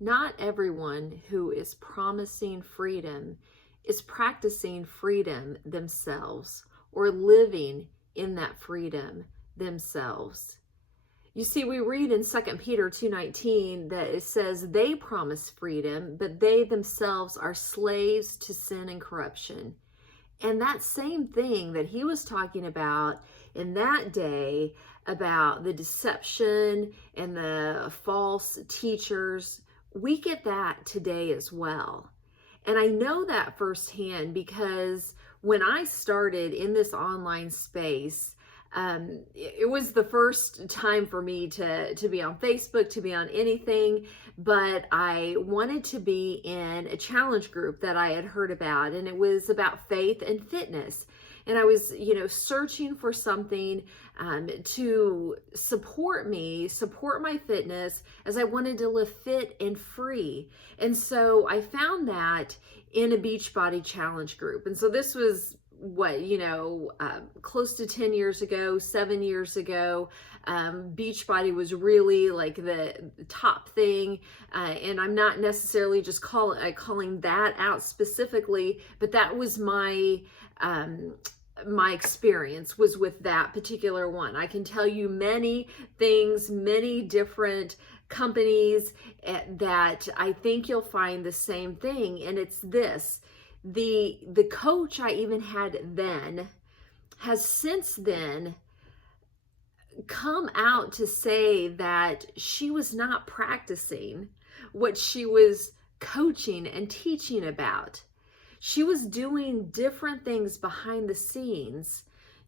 Not everyone who is promising freedom is practicing freedom themselves or living in that freedom themselves. You see, we read in 2 Peter 2:19 that it says they promise freedom, but they themselves are slaves to sin and corruption. And that same thing that he was talking about in that day, about the deception and the false teachers, we get that today as well. And I know that firsthand because when I started in this online space, it was the first time for me to be on Facebook, to be on anything, but I wanted to be in a challenge group that I had heard about, and it was about faith and fitness. And I was, searching for something to support me, support my fitness, as I wanted to live fit and free. And so I found that in a Beachbody challenge group. And so this was close to 10 years ago, 7 years ago. Beachbody was really like the top thing. And I'm not necessarily just calling that out specifically, but that was my experience was with that particular one. I can tell you many things, many different companies that I think you'll find the same thing. And it's this. The coach I even had then has since then come out to say that she was not practicing what she was coaching and teaching about. She was doing different things behind the scenes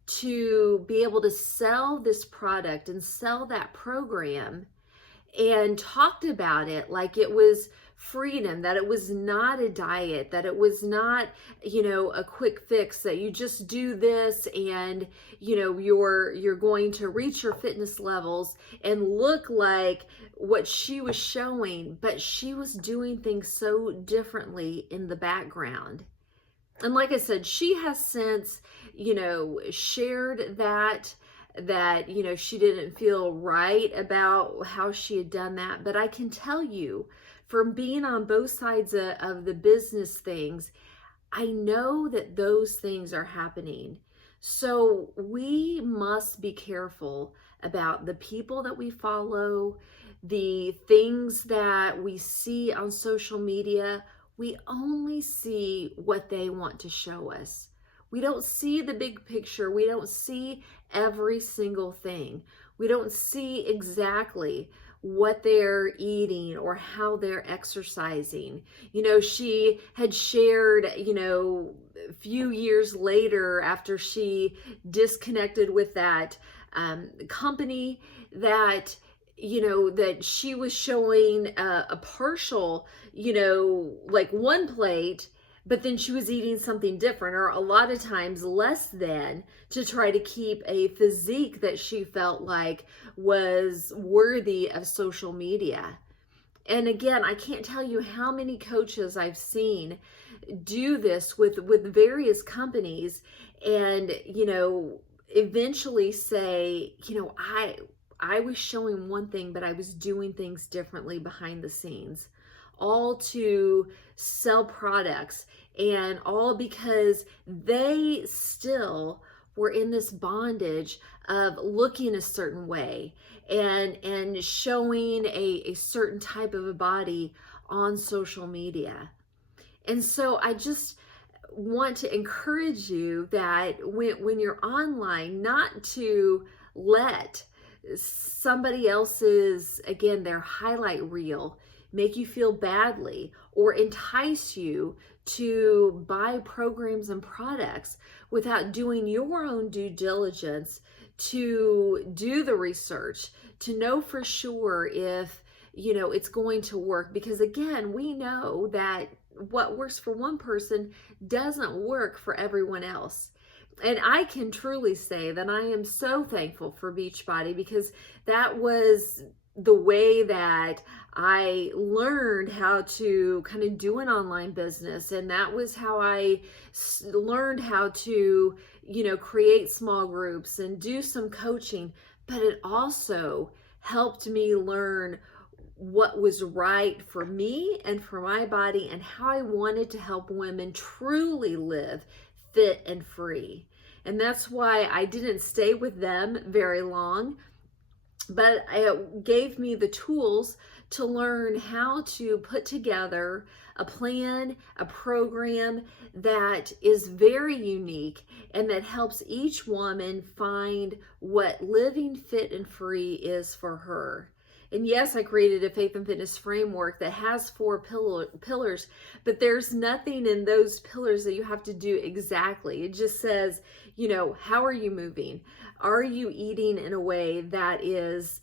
to be able to sell this product and sell that program, and talked about it like it was freedom, that it was not a diet, that it was not, a quick fix, that you just do this and, you're going to reach your fitness levels and look like what she was showing, but she was doing things so differently in the background. And like I said, she has since, shared that she didn't feel right about how she had done that. But I can tell you, from being on both sides of the business things, I know that those things are happening. So we must be careful about the people that we follow, the things that we see on social media. We only see what they want to show us. We don't see the big picture. We don't see every single thing. We don't see exactly what they're eating or how they're exercising. She had shared, a few years later after she disconnected with that company that that she was showing a partial, like one plate, but then she was eating something different, or a lot of times less than, to try to keep a physique that she felt like was worthy of social media. And again, I can't tell you how many coaches I've seen do this with various companies, and, eventually say, I was showing one thing, but I was doing things differently behind the scenes, all to sell products, and all because they still were in this bondage of looking a certain way and showing a certain type of a body on social media. And so I just want to encourage you that when you're online, not to let somebody else's, again, their highlight reel make you feel badly or entice you to buy programs and products without doing your own due diligence to do the research, to know for sure if, it's going to work. Because again, we know that what works for one person doesn't work for everyone else. And I can truly say that I am so thankful for Beachbody, because that was the way that I learned how to kind of do an online business. And that was how I learned how to, create small groups and do some coaching. But it also helped me learn what was right for me and for my body, and how I wanted to help women truly live fit and free. And that's why I didn't stay with them very long, but it gave me the tools to learn how to put together a plan, a program that is very unique and that helps each woman find what living fit and free is for her. And yes, I created a faith and fitness framework that has 4 pillars, but there's nothing in those pillars that you have to do exactly. It just says, how are you moving? Are you eating in a way that is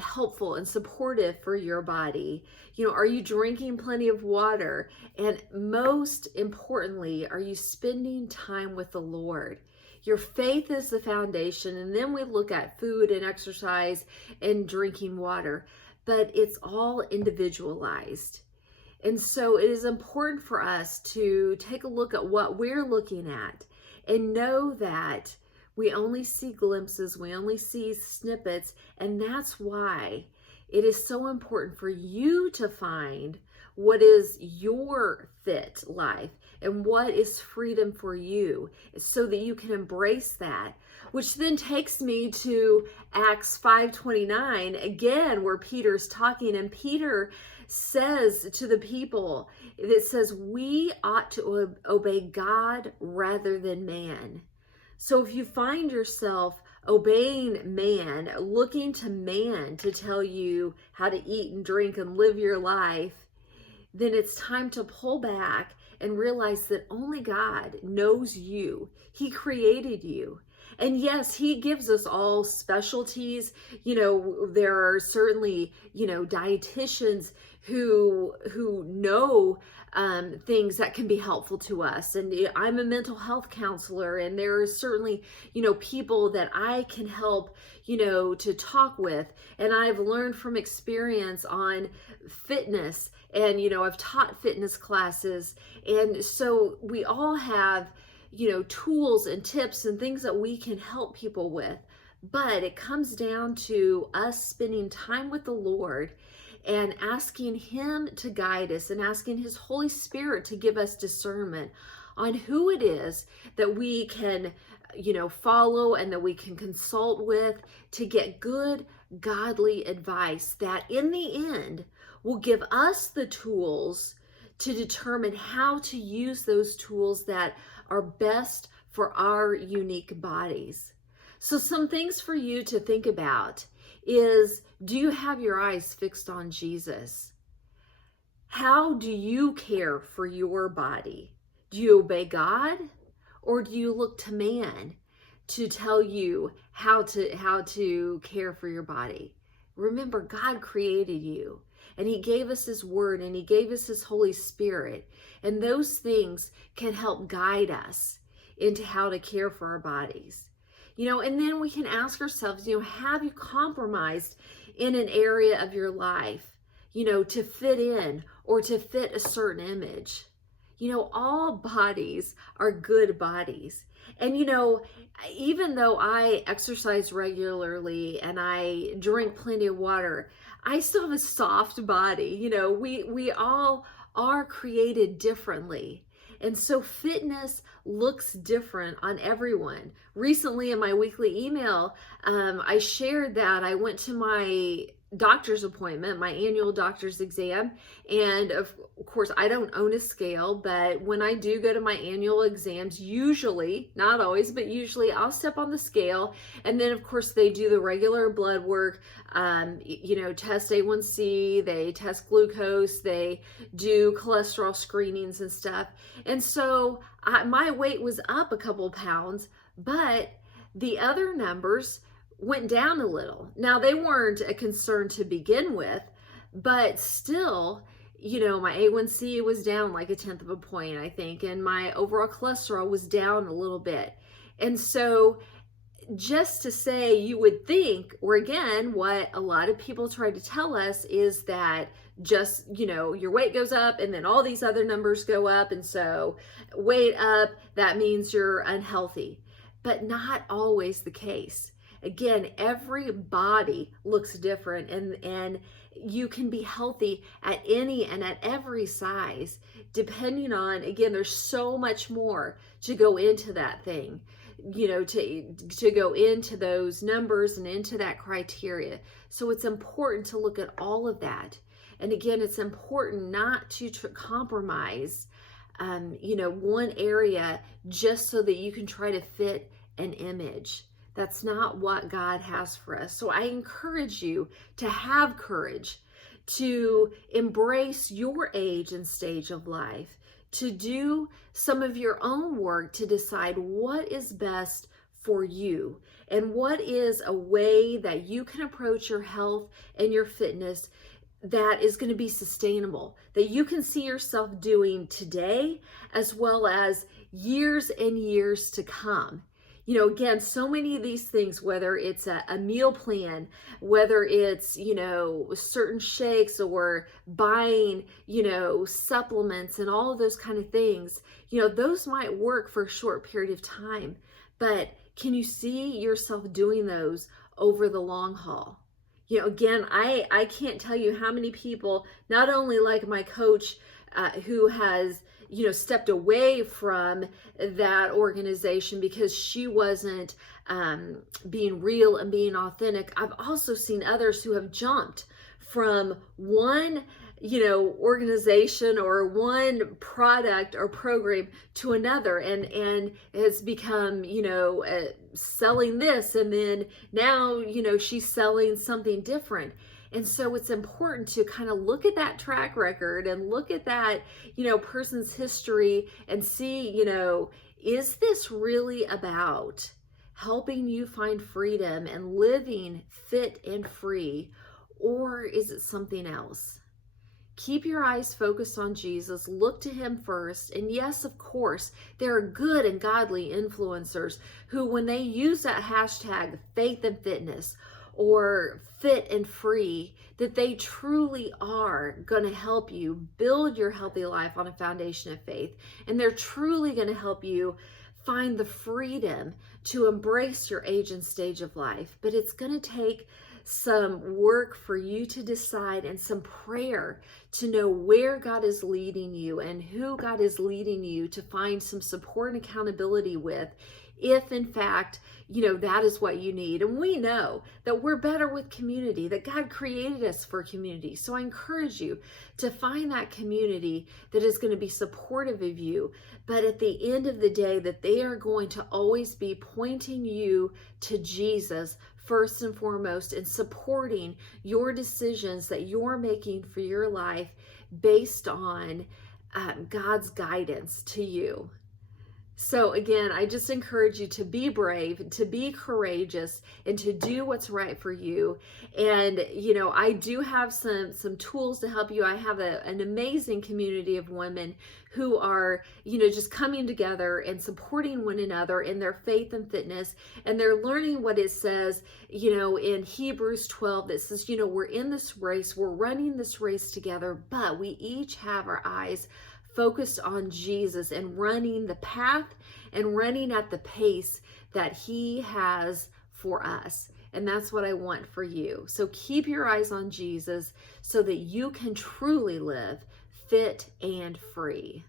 helpful and supportive for your body? Are you drinking plenty of water? And most importantly, are you spending time with the Lord? Your faith is the foundation, and then we look at food and exercise and drinking water, but it's all individualized. And so it is important for us to take a look at what we're looking at and know that we only see glimpses, we only see snippets, and that's why it is so important for you to find what is your fit life and what is freedom for you, so that you can embrace that. Which then takes me to Acts 5:29 again, where Peter's talking, and Peter says to the people, it says, we ought to obey God rather than man. So if you find yourself obeying man, looking to man to tell you how to eat and drink and live your life, then it's time to pull back and realize that only God knows you. He created you. And yes, he gives us all specialties. There are certainly, dietitians who know things that can be helpful to us. And I'm a mental health counselor, and there are certainly, people that I can help, to talk with. And I've learned from experience on fitness, and, I've taught fitness classes. And so we all have, tools and tips and things that we can help people with. But it comes down to us spending time with the Lord and asking him to guide us and asking his Holy Spirit to give us discernment on who it is that we can, follow and that we can consult with to get good, godly advice that in the end will give us the tools to determine how to use those tools that are best for our unique bodies. So some things for you to think about is, do you have your eyes fixed on Jesus? How do you care for your body? Do you obey God, or do you look to man to tell you how to care for your body? Remember, God created you, and he gave us his word, and he gave us his Holy Spirit. And those things can help guide us into how to care for our bodies. And then we can ask ourselves, have you compromised in an area of your life, to fit in or to fit a certain image? All bodies are good bodies. And, even though I exercise regularly and I drink plenty of water, I still have a soft body. We all are created differently. And so fitness looks different on everyone. Recently in my weekly email, I shared that I went to my doctor's appointment, my annual doctor's exam. And of course, I don't own a scale, but when I do go to my annual exams, usually, not always, but usually I'll step on the scale. And then of course they do the regular blood work, test A1C, they test glucose, they do cholesterol screenings and stuff. And so my weight was up a couple pounds, but the other numbers went down a little. Now, they weren't a concern to begin with, but still, my A1C was down like 1/10 of a point, I think, and my overall cholesterol was down a little bit. And so just to say, you would think, or again, what a lot of people try to tell us is that just, your weight goes up and then all these other numbers go up. And so weight up, that means you're unhealthy, but not always the case. Again, every body looks different, and you can be healthy at any and at every size, depending on, again, there's so much more to go into that thing, to go into those numbers and into that criteria. So it's important to look at all of that. And again, it's important not to compromise, one area just so that you can try to fit an image. That's not what God has for us. So I encourage you to have courage, to embrace your age and stage of life, to do some of your own work to decide what is best for you and what is a way that you can approach your health and your fitness that is going to be sustainable, that you can see yourself doing today as well as years and years to come. Again, so many of these things, whether it's a meal plan, whether it's, certain shakes or buying, supplements and all of those kind of things, those might work for a short period of time, but can you see yourself doing those over the long haul? Again, I can't tell you how many people, not only like my coach, who has, stepped away from that organization because she wasn't being real and being authentic. I've also seen others who have jumped from one organization or one product or program to another and has become, selling this, and then now, she's selling something different. And so it's important to kind of look at that track record and look at that, person's history and see, is this really about helping you find freedom and living fit and free, or is it something else? Keep your eyes focused on Jesus. Look to him first. And yes, of course, there are good and godly influencers who, when they use that hashtag faith and fitness or fit and free, that they truly are going to help you build your healthy life on a foundation of faith. And they're truly going to help you find the freedom to embrace your age and stage of life. But it's going to take some work for you to decide and some prayer to know where God is leading you and who God is leading you to find some support and accountability with, if in fact, that is what you need. And we know that we're better with community, that God created us for community. So I encourage you to find that community that is going to be supportive of you, but at the end of the day, that they are going to always be pointing you to Jesus first and foremost, and supporting your decisions that you're making for your life based on God's guidance to you. So again, I just encourage you to be brave, to be courageous, and to do what's right for you. And, I do have some tools to help you. I have an amazing community of women who are, just coming together and supporting one another in their faith and fitness. And they're learning what it says, in Hebrews 12, that says, we're in this race, we're running this race together, but we each have our eyes focused on Jesus and running the path and running at the pace that he has for us. And that's what I want for you. So keep your eyes on Jesus so that you can truly live fit and free.